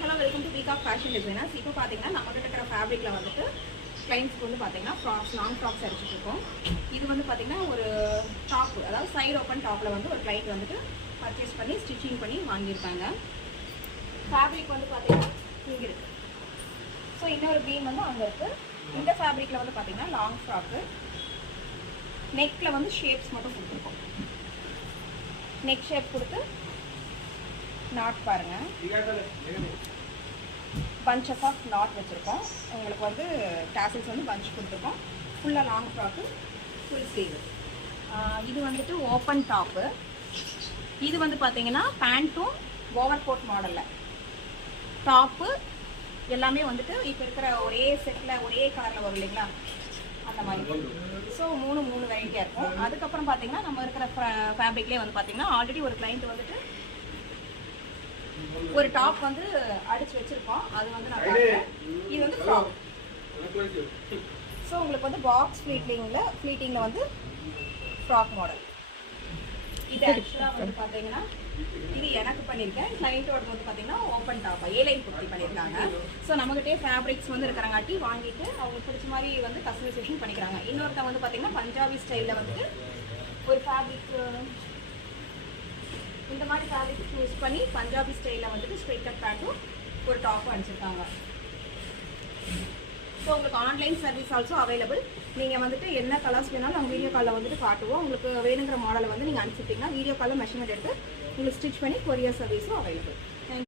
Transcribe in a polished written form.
Hello welcome to week of fashion designers. இப்போ பார்த்தீங்கன்னா நம்மகிட்ட இருக்கிற ஃபேப்ரிக்கில் வந்துட்டு கிளைண்ட்ஸ்க்கு வந்து பார்த்தீங்கன்னா ஃப்ராக்ஸ், லாங் ஃப்ராக்ஸ் அடிச்சுட்ருக்கோம். இது வந்து பார்த்தீங்கன்னா ஒரு டாப்பு, அதாவது சைடு ஓப்பன் டாப்பில் வந்து ஒரு கிளைண்ட் வந்துட்டு பர்ச்சேஸ் பண்ணி ஸ்டிச்சிங் பண்ணி வாங்கியிருக்காங்க. ஃபேப்ரிக் வந்து பார்த்தீங்கன்னா இங்கே இருக்குது. ஸோ இன்னொரு பீம் வந்து அங்கே இருக்குது. இந்த ஃபேப்ரிக்கில் வந்து பார்த்தீங்கன்னா லாங் ஃப்ராக்கு, நெக்கில் வந்து ஷேப்ஸ் மட்டும் கொடுத்துருக்கோம். நெக் ஷேப் கொடுத்து நாட் பாருங்கள், பஞ்சஸ் ஆஃப் நாட் வச்சுருக்கோம். உங்களுக்கு வந்து டாசல்ஸ் வந்து பஞ்ச் கொடுத்துருக்கோம். ஃபுல்லாக லாங் ஃப்ராக்கு, ஃபுல் ஸ்லீவ். இது வந்துட்டு ஓப்பன் டாப்பு. இது வந்து பார்த்தீங்கன்னா பேண்ட்டும் ஓவர் கோட் மாடலில் டாப்பு எல்லாமே வந்துட்டு இப்போ இருக்கிற ஒரே செட்டில் ஒரே கலரில் வரும் இல்லைங்களா, அந்த மாதிரி. ஸோ மூணு வெரைட்டியாக இருக்கும். அதுக்கப்புறம் பார்த்தீங்கன்னா நம்ம இருக்கிற ஃபேப்ரிக்லேயே வந்து பார்த்தீங்கன்னா ஆல்ரெடி ஒரு கிளைண்ட் வந்துட்டு ஒரு டாப் வந்து அடிச்சு வச்சிருக்கோம். அது வந்து நான் பார்க்குறேன். இது வந்து ஃப்ராக். ஸோ உங்களுக்கு வந்து பாக்ஸ் ஃப்ளீட்டிங்கில் வந்து ஃப்ராக் மாடல். இது ஆக்சுவலாக வந்து பார்த்தீங்கன்னா இது எனக்கு பண்ணியிருக்கேன். கிளைண்ட்டோட வந்து பார்த்தீங்கன்னா ஓப்பன் டாப் ஏலைன் குர்த்தி பண்ணியிருக்காங்க. ஸோ நம்மகிட்டே ஃபேப்ரிக்ஸ் வந்து இருக்கிறங்காட்டி வாங்கிட்டு அவங்களுக்கு பிடிச்ச மாதிரி வந்து கஸ்டமைசேஷன் பண்ணிக்கிறாங்க. இன்னொருத்தவங்க வந்து பார்த்தீங்கன்னா பஞ்சாபி ஸ்டைலில் வந்துட்டு ஒரு ஃபேப்ரிக் இந்த மாதிரி ஃபேப்ரிக் யூஸ் பண்ணி பஞ்சாபி ஸ்டைலில் வந்துட்டு ஸ்ட்ரெயிட் கட் பேண்ட்டும் ஒரு டாப்பும் அடிச்சிருக்காங்க. ஸோ உங்களுக்கு ஆன்லைன் சர்வீஸ் ஆல்சோ அவைலபிள். நீங்கள் வந்துட்டு என்ன கலர்ஸ் வேணாலும் நாங்கள் வீடியோ காலில் வந்துட்டு காட்டுவோம். உங்களுக்கு வேணுங்கிற மாடலை வந்து நீங்கள் அனுப்பிச்சிட்டிங்கன்னா வீடியோ காலில் மெஷர்மெண்ட் எடுத்து உங்களுக்கு ஸ்டிச் பண்ணி கொரியர் சர்வீஸும் அவைலபிள்.